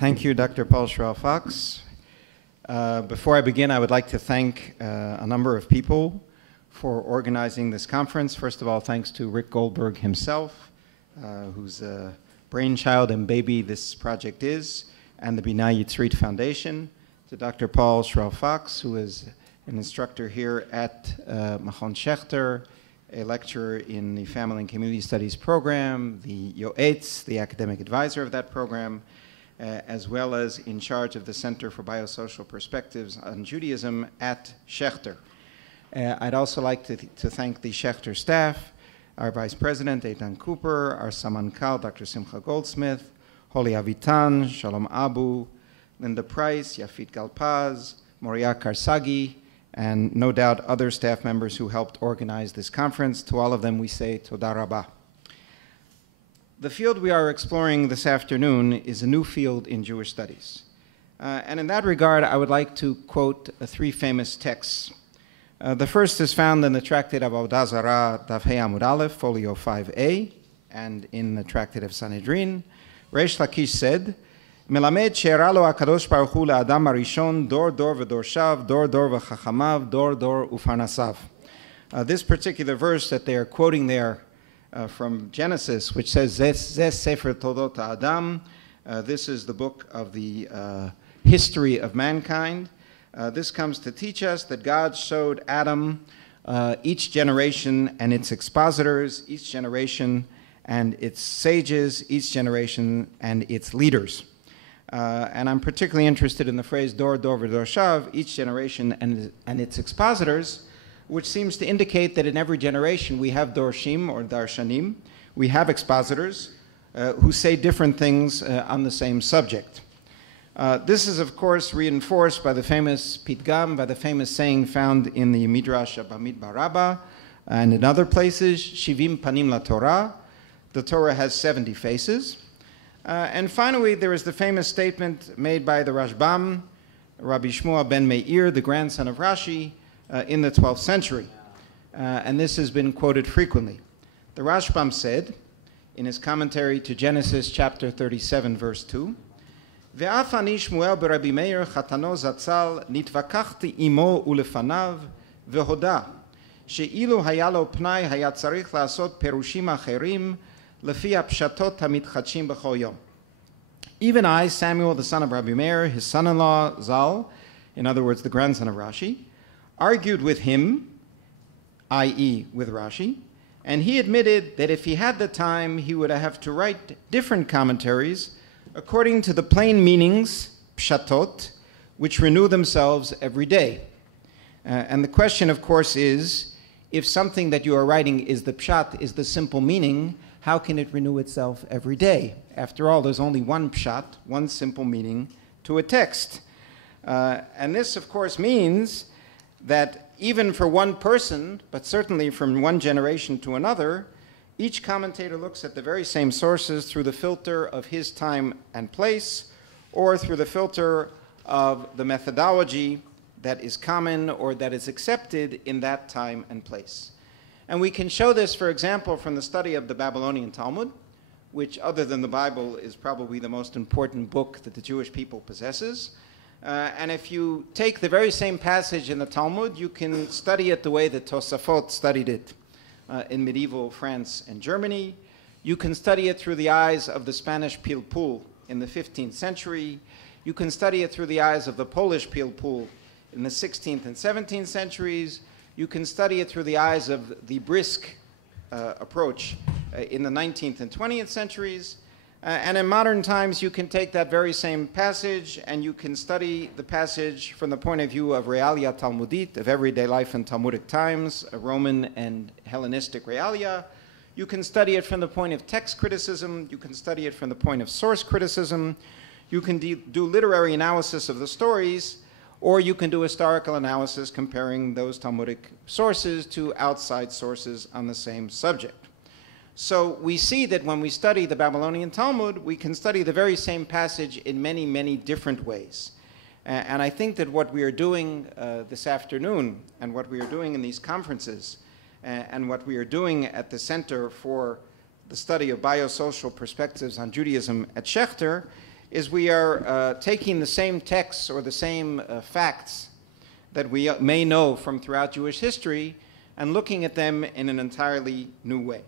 Thank you, Dr. Paul Schral-Fox. Before I begin, I would like to thank a number of people for organizing this conference. First of all, thanks to Rick Goldberg himself, whose brainchild and baby this project is, and the Binah Yitzrit Foundation, to Dr. Paul Schral-Fox, who is an instructor here at מכון Schechter, a lecturer in the Family and Community Studies program, the Yoetz, the academic advisor of that program, as well as in charge of the Center for Biosocial Perspectives on Judaism at Schechter. I'd also like to thank the Schechter staff, our Vice President, Eitan Cooper, our Samankal, Dr. Simcha Goldsmith, Holly Avitan, Shalom Abu, Linda Price, Yafit Galpaz, Moria Karsagi, and no doubt other staff members who helped organize this conference. To all of them we say Toda Rabah. The field we are exploring this afternoon is a new field in Jewish studies. And in that regard, I would like to quote three famous texts. The first is found in the tractate of Avodah Zarah, Daf Hei Amud Aleph, folio 5a, and in the tractate of Sanhedrin. Reish Lakish said, Melamed she'era lo HaKadosh Baruch Hu le'adam harishon dor dor v'dorshav, dor dor v'chachamav, dor dor ufarnasav. This particular verse that they are quoting there from Genesis, which says, Zeh Sefer Todot Adam, this is the book of the history of mankind. This comes to teach us that God showed Adam each generation and its expositors, each generation and its sages, each generation and its leaders. And I'm particularly interested in the phrase Dor Dor V'Dorshav, each generation and its expositors, which seems to indicate that in every generation we have Dorshim or Darshanim, we have expositors who say different things on the same subject. This is, of course, reinforced by the famous Pitgam, by the famous saying found in the Midrash of Bamidbar Rabbah and in other places, Shivim Panim La Torah, the Torah has 70 faces. And finally, there is the famous statement made by the Rashbam, Rabbi Shmuel ben Meir, the grandson of Rashi, in the 12th century. And this has been quoted frequently. The Rashbam said, in his commentary to Genesis chapter 37, verse 2, Ve'af ani Shmuel b'Rabbi Meir chatano zatzal nitvakachti imo ulefanav vehoda she'ilu haya lo pnai haya tzarich la'asot perushim acherim lefi hapshatot hamitchadshim b'chol yom. Even I, Samuel, the son of Rabbi Meir, his son-in-law Zal, in other words, the grandson of Rashi, argued with him, i.e. with Rashi, and he admitted that if he had the time, he would have to write different commentaries according to the plain meanings, pshatot, which renew themselves every day. And the question, of course, is, if something that you are writing is the pshat, is the simple meaning, how can it renew itself every day? After all, there's only one pshat, one simple meaning to a text. And this, of course, means that even for one person, but certainly from one generation to another, each commentator looks at the very same sources through the filter of his time and place, or through the filter of the methodology that is common or that is accepted in that time and place. And we can show this, for example, from the study of the Babylonian Talmud, which, other than the Bible, is probably the most important book that the Jewish people possesses. And if you take the very same passage in the Talmud, you can study it the way that Tosafot studied it in medieval France and Germany. You can study it through the eyes of the Spanish Pilpul in the 15th century. You can study it through the eyes of the Polish Pilpul in the 16th and 17th centuries. You can study it through the eyes of the brisk approach in the 19th and 20th centuries. And in modern times, you can take that very same passage and you can study the passage from the point of view of realia talmudit, of everyday life in Talmudic times, a Roman and Hellenistic realia. You can study it from the point of text criticism. You can study it from the point of source criticism. You can do literary analysis of the stories, or you can do historical analysis comparing those Talmudic sources to outside sources on the same subject. So we see that when we study the Babylonian Talmud, we can study the very same passage in many, many different ways. And I think that what we are doing this afternoon, and what we are doing in these conferences, and what we are doing at the Center for the Study of Biosocial Perspectives on Judaism at Schechter, is we are taking the same texts or the same facts that we may know from throughout Jewish history and looking at them in an entirely new way.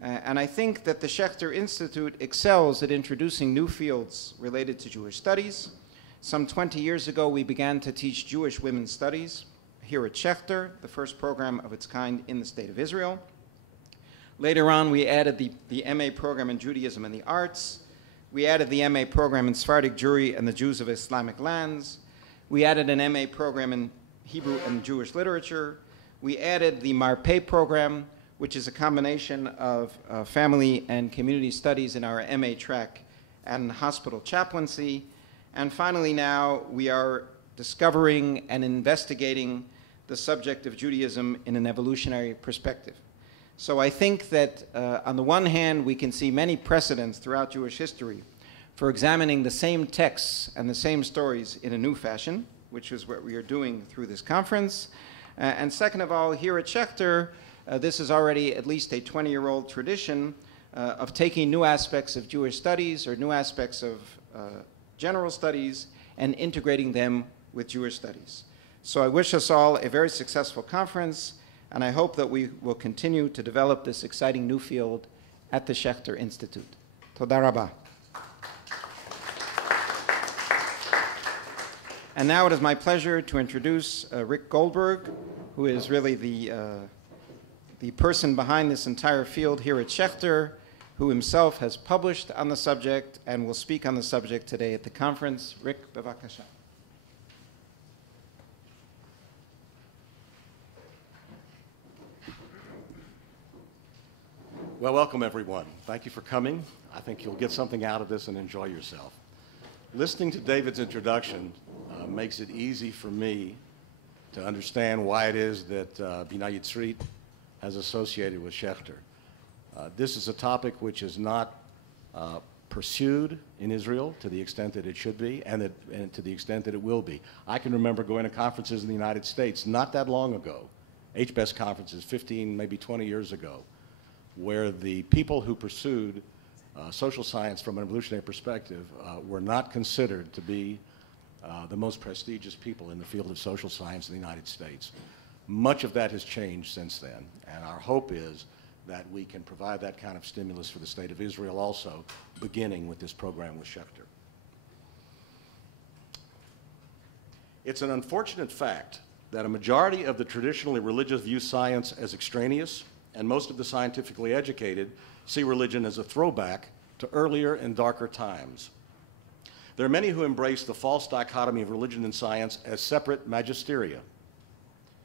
And I think that the Schechter Institute excels at introducing new fields related to Jewish studies. Some 20 years ago, we began to teach Jewish women's studies here at Schechter, the first program of its kind in the State of Israel. Later on, we added the MA program in Judaism and the Arts. We added the MA program in Sephardic Jewry and the Jews of Islamic lands. We added an MA program in Hebrew and Jewish literature. We added the Marpeh program, which is a combination of family and community studies in our MA track and hospital chaplaincy. And finally now, we are discovering and investigating the subject of Judaism in an evolutionary perspective. So I think that on the one hand, we can see many precedents throughout Jewish history for examining the same texts and the same stories in a new fashion, which is what we are doing through this conference. And second of all, here at Schechter, this is already at least a 20-year-old tradition of taking new aspects of Jewish studies or new aspects of general studies and integrating them with Jewish studies. So I wish us all a very successful conference, and I hope that we will continue to develop this exciting new field at the Schechter Institute. Toda rabba. And now it is my pleasure to introduce Rick Goldberg, who is really the person behind this entire field here at Schechter, who himself has published on the subject and will speak on the subject today at the conference. Rick, bevakasha. Well, welcome everyone. Thank you for coming. I think you'll get something out of this and enjoy yourself. Listening to David's introduction makes it easy for me to understand why it is that B'nai has associated with Schechter. This is a topic which is not pursued in Israel to the extent that it should be and to the extent that it will be. I can remember going to conferences in the United States not that long ago, HBES conferences 15, maybe 20 years ago, where the people who pursued social science from an evolutionary perspective were not considered to be the most prestigious people in the field of social science in the United States. Much of that has changed since then, and our hope is that we can provide that kind of stimulus for the State of Israel also, beginning with this program with Schechter. It's an unfortunate fact that a majority of the traditionally religious view science as extraneous, and most of the scientifically educated see religion as a throwback to earlier and darker times. There are many who embrace the false dichotomy of religion and science as separate magisteria,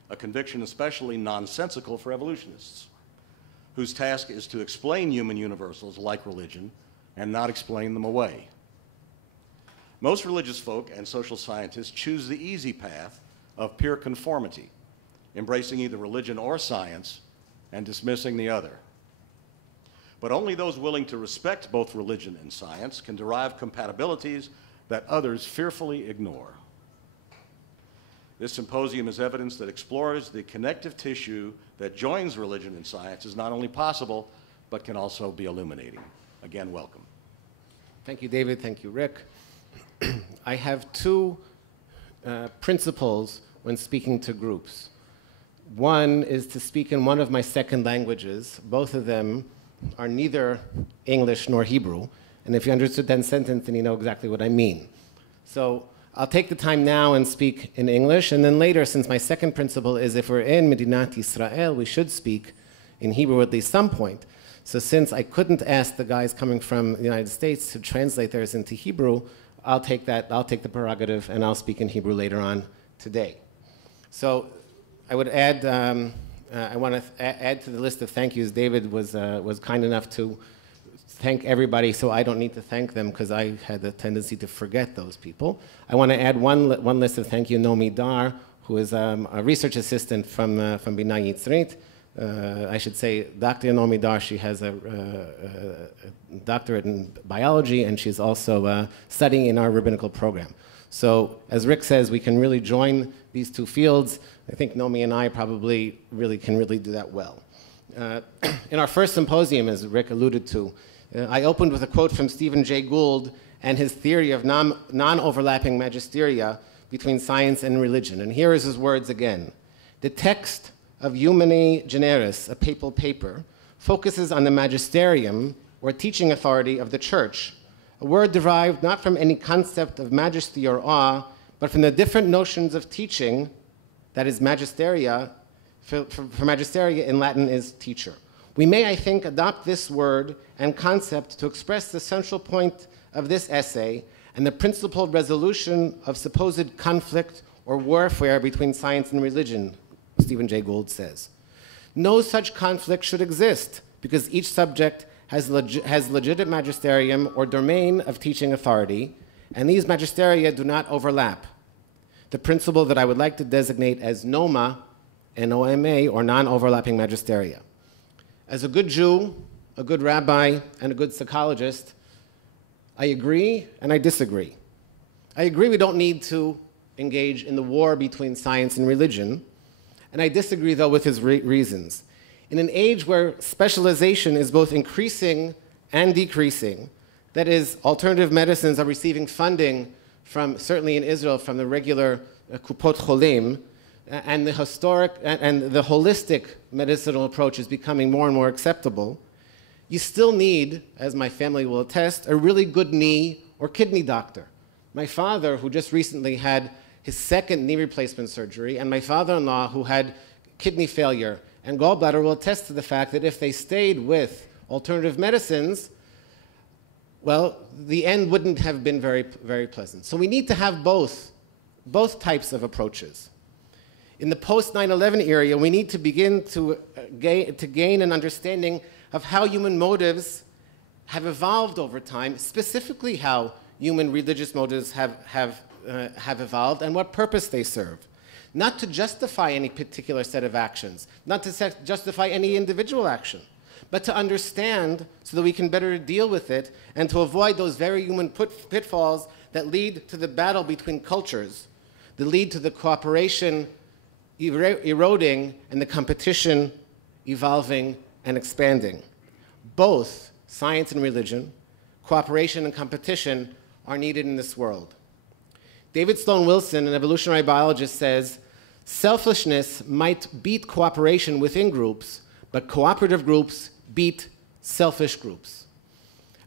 a conviction especially nonsensical for evolutionists, whose task is to explain human universals like religion and not explain them away. Most religious folk and social scientists choose the easy path of pure conformity, embracing either religion or science and dismissing the other. But only those willing to respect both religion and science can derive compatibilities that others fearfully ignore. This symposium is evidence that explores the connective tissue that joins religion and science is not only possible, but can also be illuminating. Again, welcome. Thank you, David. Thank you, Rick. I have two principles when speaking to groups. One is to speak in one of my second languages. Both of them are neither English nor Hebrew. And if you understood that sentence, then you know exactly what I mean. So I'll take the time now and speak in English. And then later, since my second principle is if we're in Medinat Israel, we should speak in Hebrew at least some point. So since I couldn't ask the guys coming from the United States to translate theirs into Hebrew, I'll take the prerogative, and I'll speak in Hebrew later on today. So I would add, I want to add to the list of thank yous. David was kind enough to thank everybody, so I don't need to thank them because I had the tendency to forget those people. I want to add one list of thank you, Nomi Dar, who is a research assistant from B'nai Yitzrit. I should say Dr. Nomi Dar, she has a doctorate in biology, and she's also studying in our rabbinical program. So as Rick says, we can really join these two fields. I think Nomi and I probably can do that well. In our first symposium, as Rick alluded to, I opened with a quote from Stephen Jay Gould, and his theory of non-overlapping magisteria between science and religion. And here is his words again. The text of Humani Generis, a papal paper, focuses on the magisterium, or teaching authority of the church, a word derived not from any concept of majesty or awe, but from the different notions of teaching, that is magisteria, for magisteria in Latin is teacher. We may, I think, adopt this word and concept to express the central point of this essay and the principled resolution of supposed conflict or warfare between science and religion, Stephen Jay Gould says. No such conflict should exist because each subject has legitimate magisterium or domain of teaching authority, and these magisteria do not overlap. The principle that I would like to designate as NOMA, N-O-M-A, or non-overlapping magisteria. As a good Jew, a good rabbi, and a good psychologist, I agree and I disagree. I agree we don't need to engage in the war between science and religion, and I disagree, though, with his reasons. In an age where specialization is both increasing and decreasing, that is, alternative medicines are receiving funding from, certainly in Israel, from the regular kupot cholim, and the historic and the holistic medicinal approach is becoming more and more acceptable, you still need, as my family will attest, a really good knee or kidney doctor. My father, who just recently had his second knee replacement surgery, and my father-in-law, who had kidney failure and gallbladder, will attest to the fact that if they stayed with alternative medicines, well, the end wouldn't have been very, very pleasant. So we need to have both types of approaches. In the post-9/11 era, we need to begin to gain an understanding of how human motives have evolved over time, specifically how human religious motives have evolved and what purpose they serve. Not to justify any particular set of actions, not to justify any individual action, but to understand so that we can better deal with it and to avoid those very human pitfalls that lead to the battle between cultures, that lead to the cooperation eroding and the competition evolving and expanding. Both science and religion, cooperation and competition are needed in this world. David Sloan Wilson, an evolutionary biologist, says, selfishness might beat cooperation within groups, but cooperative groups beat selfish groups.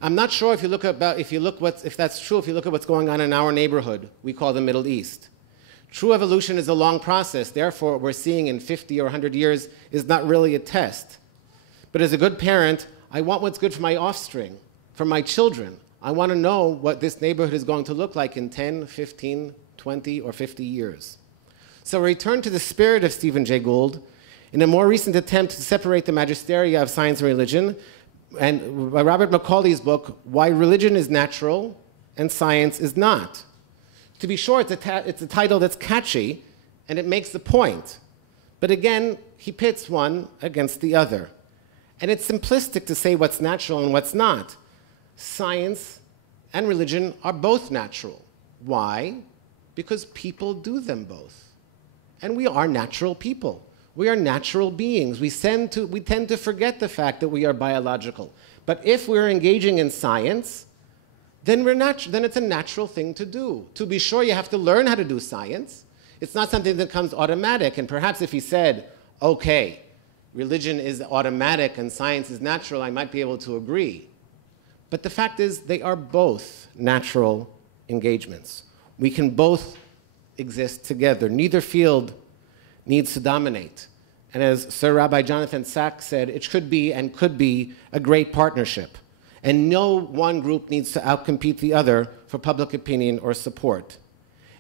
I'm not sure if that's true, if you look at what's going on in our neighborhood, we call the Middle East. True evolution is a long process, therefore what we're seeing in 50 or 100 years is not really a test. But as a good parent, I want what's good for my offspring, for my children. I want to know what this neighborhood is going to look like in 10, 15, 20, or 50 years. So return to the spirit of Stephen Jay Gould in a more recent attempt to separate the magisteria of science and religion, and by Robert Macaulay's book, Why Religion is Natural and Science is Not. To be sure, it's a title that's catchy, and it makes the point. But again, he pits one against the other. And it's simplistic to say what's natural and what's not. Science and religion are both natural. Why? Because people do them both. And we are natural people. We are natural beings. We tend to forget the fact that we are biological. But if we're engaging in science, then it's a natural thing to do. To be sure, you have to learn how to do science. It's not something that comes automatic. And perhaps if he said, okay, religion is automatic and science is natural, I might be able to agree. But the fact is, they are both natural engagements. We can both exist together. Neither field needs to dominate. And as Sir Rabbi Jonathan Sachs said, it should be and could be a great partnership. And no one group needs to outcompete the other for public opinion or support.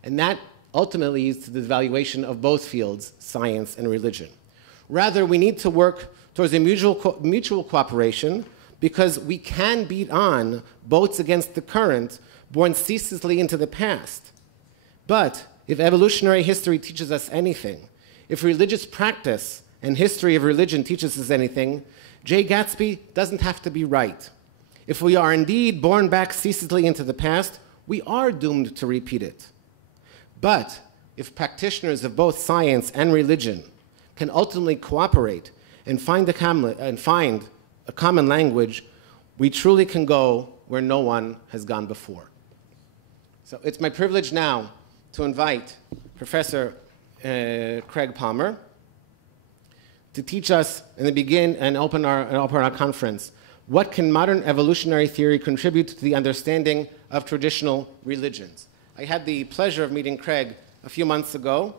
And that ultimately leads to the evaluation of both fields, science and religion. Rather, we need to work towards a mutual cooperation because we can beat on boats against the current borne ceaselessly into the past. But if evolutionary history teaches us anything, if religious practice and history of religion teaches us anything, Jay Gatsby doesn't have to be right. If we are indeed borne back ceaselessly into the past, we are doomed to repeat it. But if practitioners of both science and religion can ultimately cooperate and find a common language, we truly can go where no one has gone before. So it's my privilege now to invite Professor Craig Palmer to teach us and to begin and open our conference. What can modern evolutionary theory contribute to the understanding of traditional religions? I had the pleasure of meeting Craig a few months ago.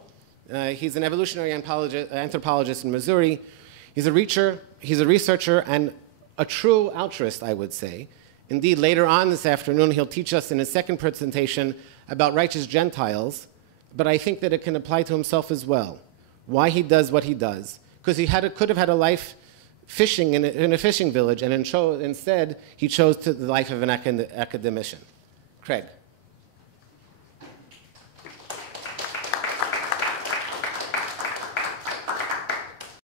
He's an evolutionary anthropologist in Missouri. He's a researcher and a true altruist, I would say. Indeed, later on this afternoon, he'll teach us in his second presentation about righteous Gentiles, but I think that it can apply to himself as well. Why he does what he does. Because he could have had a life fishing in a fishing village, and instead he chose the life of an academician. Craig.